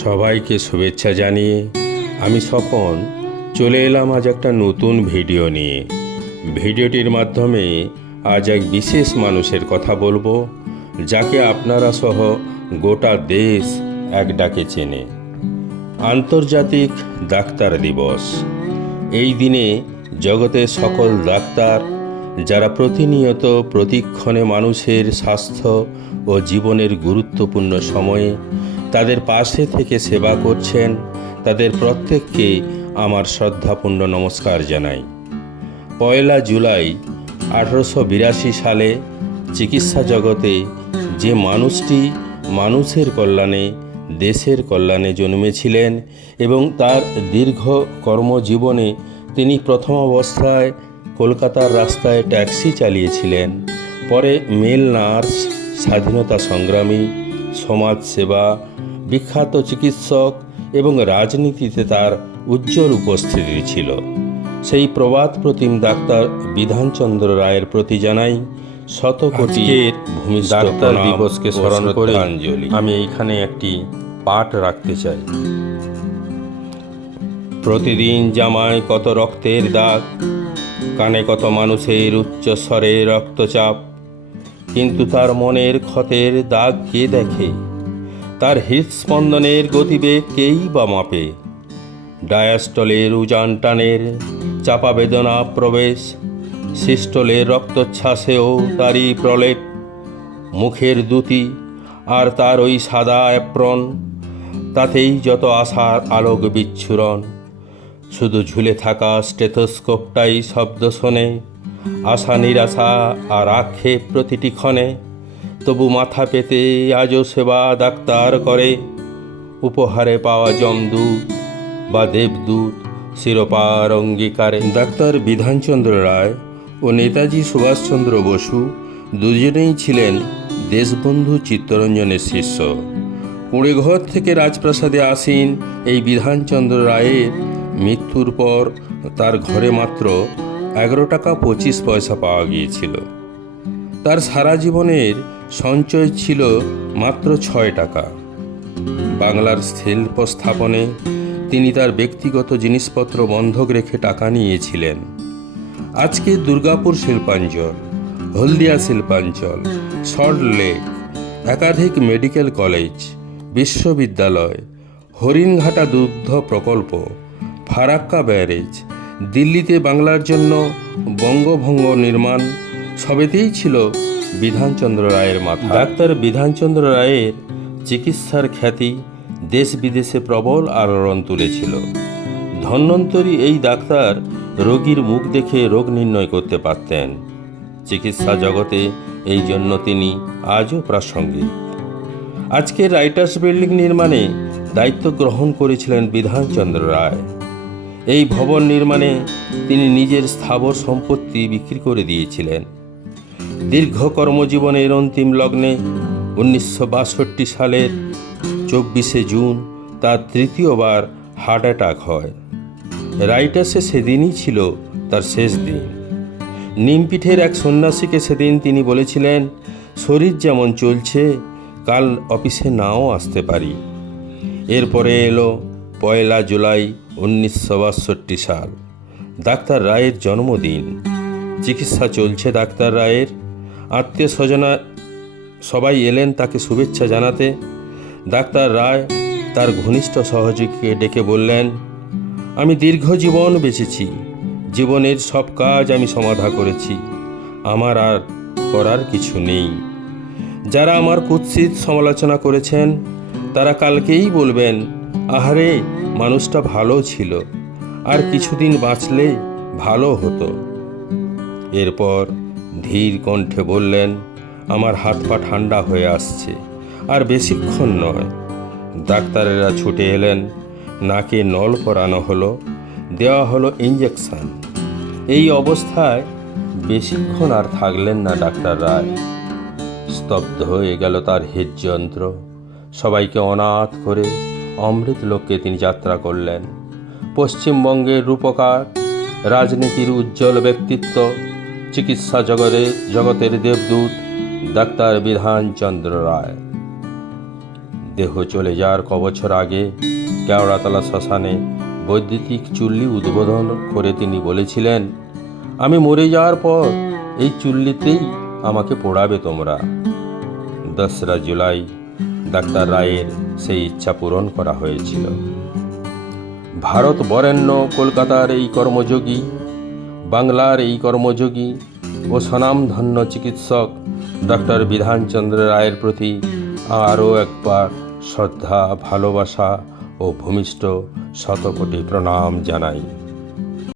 সবাইকে শুভেচ্ছা জানিয়ে আমি স্বপন। চলে এলাম আজ একটা নতুন ভিডিও নিয়ে। ভিডিওটির মাধ্যমে আজ এক বিশেষ মানুষের কথা বলব, যাকে আপনারা সহ গোটা দেশ এক ডাকে চেনে। আন্তর্জাতিক ডাক্তার দিবস। এই দিনে জগতের সকল ডাক্তার, যারা প্রতিনিয়ত প্রতিক্ষণে মানুষের স্বাস্থ্য ও জীবনের গুরুত্বপূর্ণ সময়ে তাদের পাশে থেকে সেবা করছেন। তাদের প্রত্যেককে আমার শ্রদ্ধাপূর্ণ নমস্কার জানাই। পয়লা জুলাই আঠারোশো বিরাশি সালে চিকিৎসা জগতে যে মানুষটি মানুষের কল্যাণে, দেশের কল্যাণে জন্মেছিলেন এবং তার দীর্ঘ কর্মজীবনে তিনি প্রথম অবস্থায় কলকাতার রাস্তায় ট্যাক্সি চালিয়েছিলেন, পরে মেল নার্স, স্বাধীনতা সংগ্রামী সমাজসেবা বিখ্যাত চিকিৎসক এবং রাজনীতিতে তার উজ্জ্বল উপস্থিতি ছিল। সেই প্রবাদ প্রতিম ডাক্তার বিধানচন্দ্র রায়ের প্রতি জানাই শত কোটির ভূমি ডাক্তার দিবসকে স্মরণ করে অঞ্জলি আমি এইখানে একটি পাঠ রাখতে চাই। প্রতিদিন জামায় কত রক্তের দাগ কানে কত মানুষের উচ্চ স্বরে রক্তচাপ কিন্তু তার মনের ক্ষতের দাগ কে দেখে? তার হৃদস্পন্দনের গতিবেগ কেই বা মাপে? ডায়াস্টলের উজান টানের চাপা বেদনা প্রবেশ সিস্টলের রক্তচ্ছ্বাসেও তারই প্রলেপ, মুখের দুতি আর তার ওই সাদা অ্যাপ্রন, তাতেই যত আশার আলোক বিচ্ছুরণ। শুধু ঝুলে থাকা স্টেথোস্কোপটাই শব্দ শোনে, আশা নিরাশা আর আক্ষেপ প্রতিটি ক্ষণে। তবু মাথা পেতে আজও সেবা ডাক্তার করে। উপহারে পাওয়া যমদূত বা দেবদূত, শিরোপার অঙ্গীকারে। ডাক্তার বিধানচন্দ্র রায় ও নেতাজি সুভাষচন্দ্র বসু দুজনেই ছিলেন দেশবন্ধু চিত্তরঞ্জনের শিষ্য। কুড়েঘর থেকে রাজপ্রাসাদে আসীন এই বিধানচন্দ্র রায়ের মৃত্যুর পর তার ঘরে মাত্র এগারো টাকা পঁচিশ পয়সা পাওয়া গিয়েছিল। তার সারা জীবনের সঞ্চয় ছিল মাত্র ছয় টাকা। বাংলার শিল্প স্থাপনে তিনি তার ব্যক্তিগত জিনিসপত্র বন্ধক রেখে টাকা নিয়েছিলেন। আজকে দুর্গাপুর শিল্পাঞ্চল, হলদিয়া শিল্পাঞ্চল, সল্ট লেক, একাধিক মেডিকেল কলেজ, বিশ্ববিদ্যালয়, হরিণঘাটা দুগ্ধ প্রকল্প, ফারাক্কা ব্যারেজ, দিল্লিতে বাংলার জন্য বঙ্গভঙ্গ নির্মাণ সবেতেই ছিল বিধানচন্দ্র রায়ের মাথা। ডাক্তার বিধানচন্দ্র রায়ের চিকিৎসার খ্যাতি দেশ বিদেশে প্রবল আলোড়ন তুলেছিল। ধন্বন্তরী এই ডাক্তার রোগীর মুখ দেখে রোগ নির্ণয় করতে পারতেন। চিকিৎসা জগতে এই জন্য তিনি আজও প্রাসঙ্গিক। আজকে রাইটার্স বিল্ডিং নির্মাণে দায়িত্ব গ্রহণ করেছিলেন বিধানচন্দ্র রায়। এই ভবন নির্মাণে তিনি নিজের স্থাবর সম্পত্তি বিক্রি করে দিয়েছিলেন। দীর্ঘ কর্মজীবনের অন্তিম লগ্নে উনিশশো বাষট্টি সালের চব্বিশে জুন তার তৃতীয়বার হার্ট অ্যাটাক হয়। রাইটার্সে সেদিনই ছিল তার শেষ দিন। নিমপিঠের এক সন্ন্যাসীকে সেদিন তিনি বলেছিলেন, শরীর যেমন চলছে, কাল অফিসে নাও আসতে পারি। এরপরে এলো পয়লা জুলাই উনিশশো বাষট্টি সাল, ডাক্তার রায়ের জন্মদিন। চিকিৎসা চলছে ডাক্তার রায়ের। আত্মীয় স্বজনা সবাই এলেন তাকে শুভেচ্ছা জানাতে। ডাক্তার রায় তার ঘনিষ্ঠ সহযোগীকে ডেকে বললেন, আমি দীর্ঘ জীবন বেঁচেছি। জীবনের সব কাজ আমি সমাধা করেছি। আমার আর করার কিছু নেই। যারা আমার কুৎসিত সমালোচনা করেছেন, তারা কালকেই বলবেন, আহারে, মানুষটা ভালো ছিল। আর কিছুদিন বাঁচলে ভালো হতো। এরপর ধীর কণ্ঠে বললেন, আমার হাত পা ঠান্ডা হয়ে আসছে, আর বেশিক্ষণ নয়। ডাক্তারেরা ছুটে এলেন, নাকে নল করানো হলো, দেওয়া হলো ইঞ্জেকশন এই অবস্থায় বেশিক্ষণ আর থাকলেন না ডাক্তার রায়। স্তব্ধ হয়ে গেল তার হৃদযন্ত্র। সবাইকে অনাথ করে অমৃত লোককে তিনি যাত্রা করলেন। পশ্চিমবঙ্গের রূপকার, রাজনীতির উজ্জ্বল ব্যক্তিত্ব চিকিৎসা জগতে জগতের দেবদূত ডাক্তার বিধানচন্দ্র রায়। দেহ চলে যাওয়ার কবছর আগে কেওড়াতলা শ্মশানে বৈদ্যুতিক চুল্লি উদ্বোধন করে তিনি বলেছিলেন, আমি মরে যাওয়ার পর এই চুল্লিতেই আমাকে পোড়াবে তোমরা। দসরা জুলাই ডাক্তার রায়ের সেই ইচ্ছা পূরণ করা হয়েছিল। ভারত বরেণ্য কলকাতার এই কর্মযোগী বাংলার এই কর্মযোগী ও স্বনামধন্য চিকিৎসক ডক্টর বিধানচন্দ্র রায়ের প্রতি আরও একবার শ্রদ্ধা, ভালোবাসা ও ভূমিষ্ঠ শতকোটি প্রণাম জানাই।